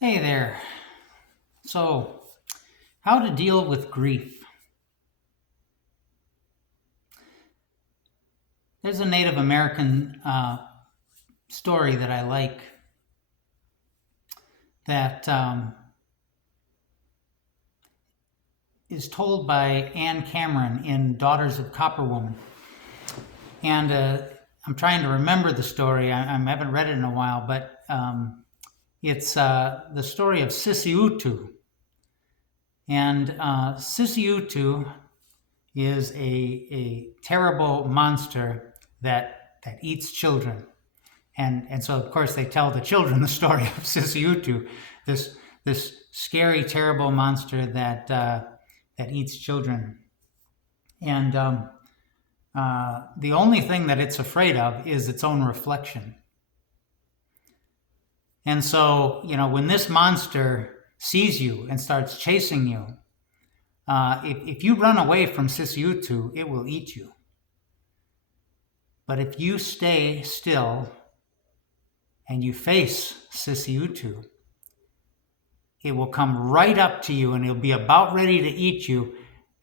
Hey there. So, how to deal with grief? There's a Native American story that I like that is told by Anne Cameron in Daughters of Copper Woman. And I'm trying to remember the story. I haven't read it in a while, but it's the story of Sisiutu. And Sisiutu is a terrible monster that eats children. And so of course they tell the children the story of Sisiutu, this scary, terrible monster that eats children. And the only thing that it's afraid of is its own reflection. And so, when this monster sees you and starts chasing you, if you run away from Sisiutu, it will eat you. But if you stay still and you face Sisiutu, it will come right up to you and it'll be about ready to eat you.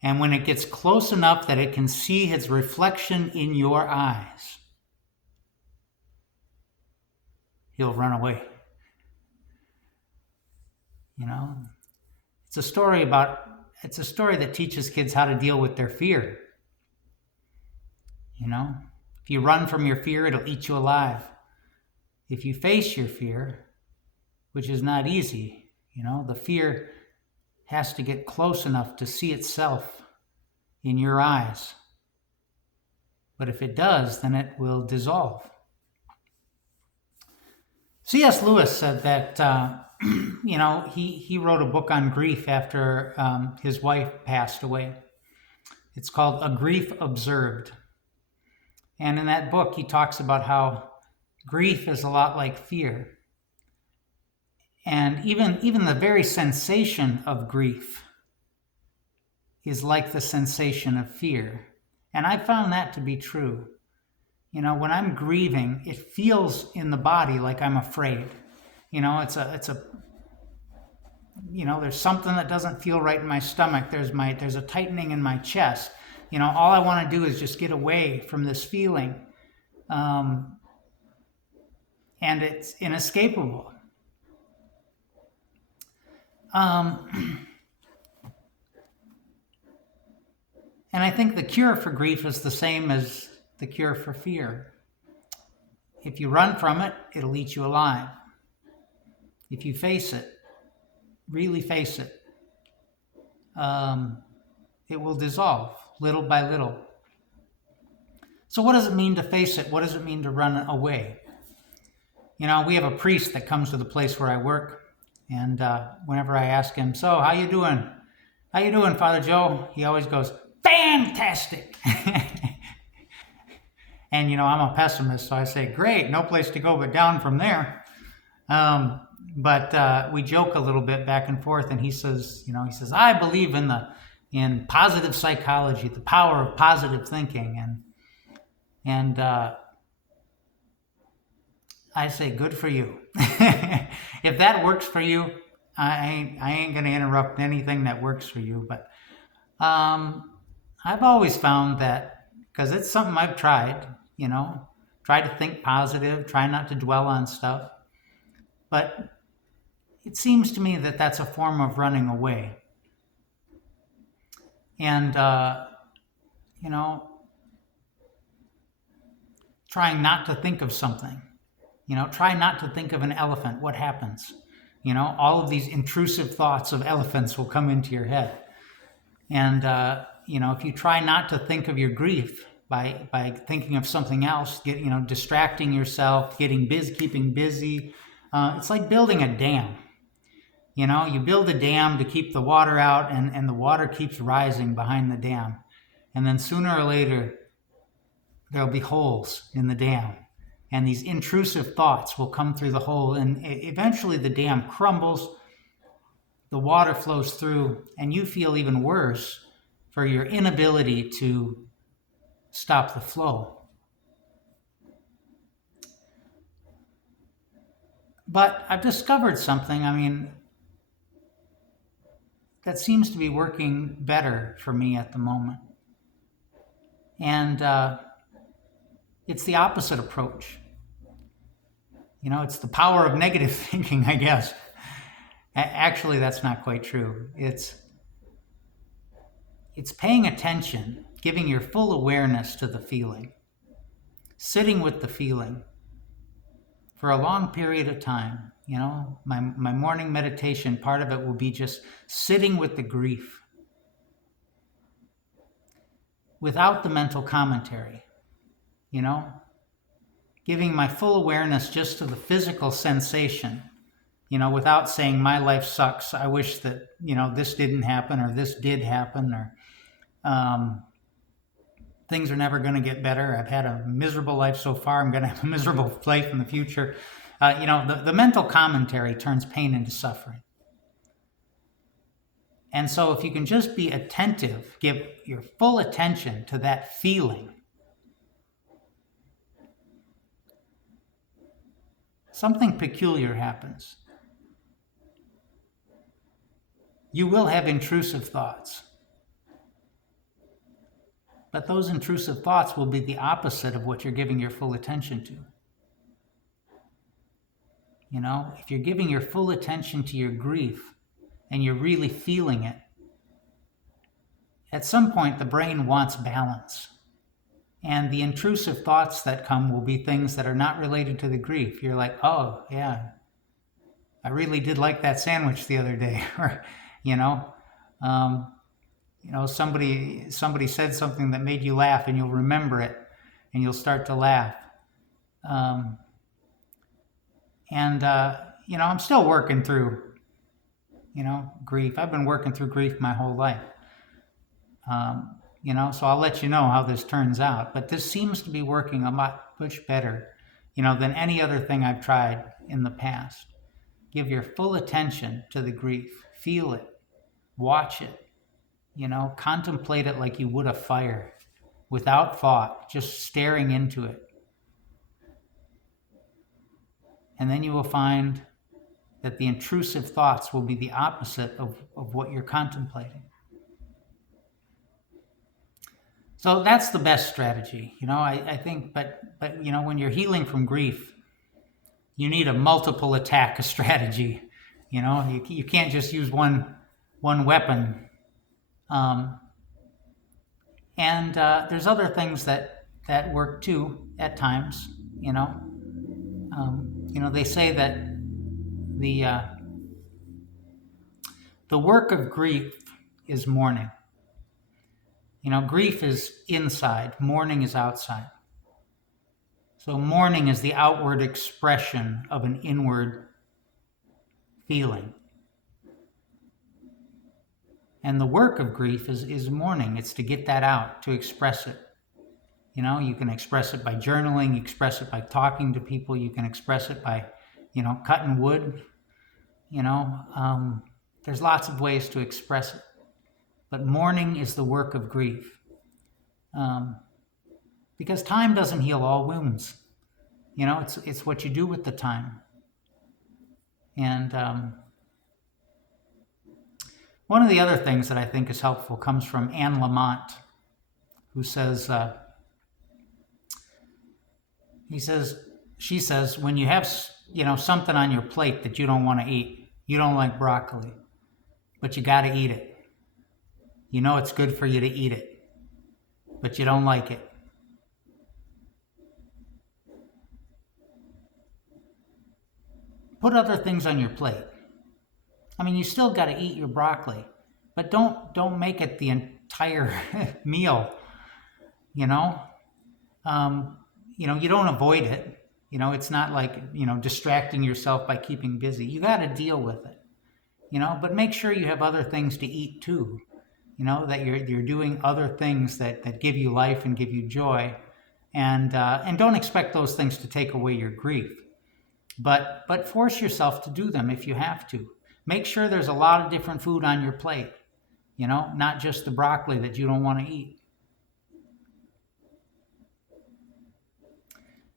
And when it gets close enough that it can see its reflection in your eyes, he'll run away. It's a story that teaches kids how to deal with their fear. If you run from your fear, it'll eat you alive. If you face your fear, which is not easy, the fear has to get close enough to see itself in your eyes. But if it does, then it will dissolve. C.S. Lewis said that, he wrote a book on grief after his wife passed away. It's called A Grief Observed. And in that book, he talks about how grief is a lot like fear. And even the very sensation of grief is like the sensation of fear. And I found that to be true. When I'm grieving, it feels in the body like I'm afraid. It's a there's something that doesn't feel right in my stomach. There's a tightening in my chest. All I want to do is just get away from this feeling. And it's inescapable. And I think the cure for grief is the same as the cure for fear. If you run from it, it'll eat you alive. If you face it, really face it, it will dissolve little by little. So what does it mean to face it? What does it mean to run away? We have a priest that comes to the place where I work, and whenever I ask him, "So, how you doing? How you doing, Father Joe?" He always goes, "Fantastic!" And, I'm a pessimist, so I say, "Great, no place to go but down from there." But we joke a little bit back and forth, and he says, "I believe in positive psychology, the power of positive thinking." And I say, "Good for you." If that works for you, I ain't going to interrupt anything that works for you. But I've always found that, because it's something I've tried, try to think positive, try not to dwell on stuff. But it seems to me that that's a form of running away. And, trying not to think of something. Try not to think of an elephant. What happens? All of these intrusive thoughts of elephants will come into your head. And, if you try not to think of your grief by thinking of something else, distracting yourself, getting busy, keeping busy, it's like building a dam. You build a dam to keep the water out, and the water keeps rising behind the dam. And then sooner or later, there'll be holes in the dam. And these intrusive thoughts will come through the hole, and eventually the dam crumbles, the water flows through, and you feel even worse for your inability to stop the flow. But I've discovered something, I mean, that seems to be working better for me at the moment. And it's the opposite approach. You know, it's the power of negative thinking, I guess. Actually, that's not quite true. It's paying attention, giving your full awareness to the feeling, sitting with the feeling for a long period of time. You know, my morning meditation, part of it will be just sitting with the grief without the mental commentary, you know, giving my full awareness just to the physical sensation, you know, without saying my life sucks. I wish that, you know, this didn't happen or this did happen, or things are never going to get better. I've had a miserable life so far. I'm going to have a miserable life in the future. You know, the mental commentary turns pain into suffering. And so if you can just be attentive, give your full attention to that feeling, something peculiar happens. You will have intrusive thoughts. But those intrusive thoughts will be the opposite of what you're giving your full attention to. You know, if you're giving your full attention to your grief and you're really feeling it, at some point the brain wants balance. And the intrusive thoughts that come will be things that are not related to the grief. You're like, oh, yeah, I really did like that sandwich the other day. Or, you know, somebody said something that made you laugh, and you'll remember it, and you'll start to laugh. You know, I'm still working through, you know, grief. I've been working through grief my whole life. You know, so I'll let you know how this turns out. But this seems to be working a much better, you know, than any other thing I've tried in the past. Give your full attention to the grief. Feel it. Watch it. You know, contemplate it like you would a fire, without thought, just staring into it. And then you will find that the intrusive thoughts will be the opposite of what you're contemplating. So that's the best strategy, you know, I think, but you know, when you're healing from grief, you need a multiple attack strategy. You know, you can't just use one weapon. There's other things that work too at times, you know. You know, they say that the work of grief is mourning. You know, grief is inside, mourning is outside. So mourning is the outward expression of an inward feeling. And the work of grief is mourning. It's to get that out, to express it. You know, you can express it by journaling, you express it by talking to people, you can express it by, you know, cutting wood. You know, there's lots of ways to express it. But mourning is the work of grief. Because time doesn't heal all wounds. You know, it's what you do with the time. And one of the other things that I think is helpful comes from Anne Lamott, who says, she says, when you have, you know, something on your plate that you don't want to eat, you don't like broccoli, but you got to eat it. You know it's good for you to eat it, but you don't like it. Put other things on your plate. I mean, you still got to eat your broccoli, but don't make it the entire meal. You know, you don't avoid it. You know, it's not like, you know, distracting yourself by keeping busy. You got to deal with it. You know, but make sure you have other things to eat too. You know, that you're doing other things that give you life and give you joy, and don't expect those things to take away your grief. But force yourself to do them if you have to. Make sure there's a lot of different food on your plate, you know, not just the broccoli that you don't want to eat.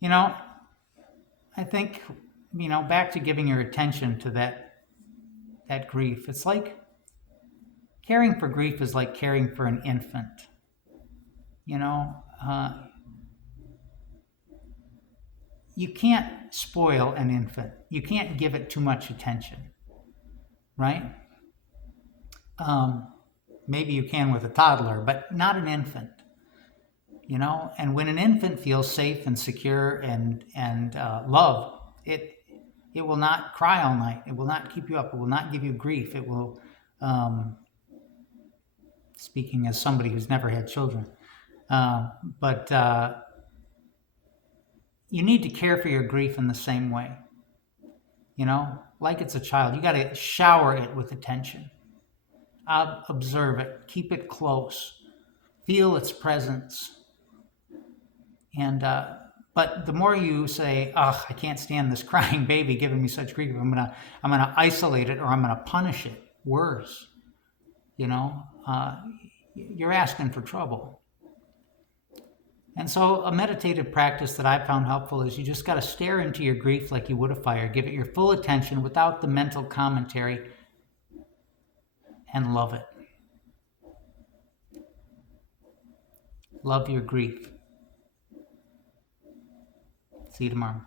You know, I think back to giving your attention to that grief. It's like caring for grief is like caring for an infant. You know, you can't spoil an infant. You can't give it too much attention, right? Maybe you can with a toddler, but not an infant. And when an infant feels safe and secure and loved, it will not cry all night. It will not keep you up. It will not give you grief. It will, speaking as somebody who's never had children, but you need to care for your grief in the same way. Like it's a child. You got to shower it with attention. Observe it. Keep it close. Feel its presence. And but the more you say, "Oh, I can't stand this crying baby giving me such grief. I'm gonna isolate it, or I'm gonna punish it." Worse, you're asking for trouble. And so, a meditative practice that I found helpful is you just got to stare into your grief like you would a fire. Give it your full attention without the mental commentary, and love it. Love your grief. See you tomorrow.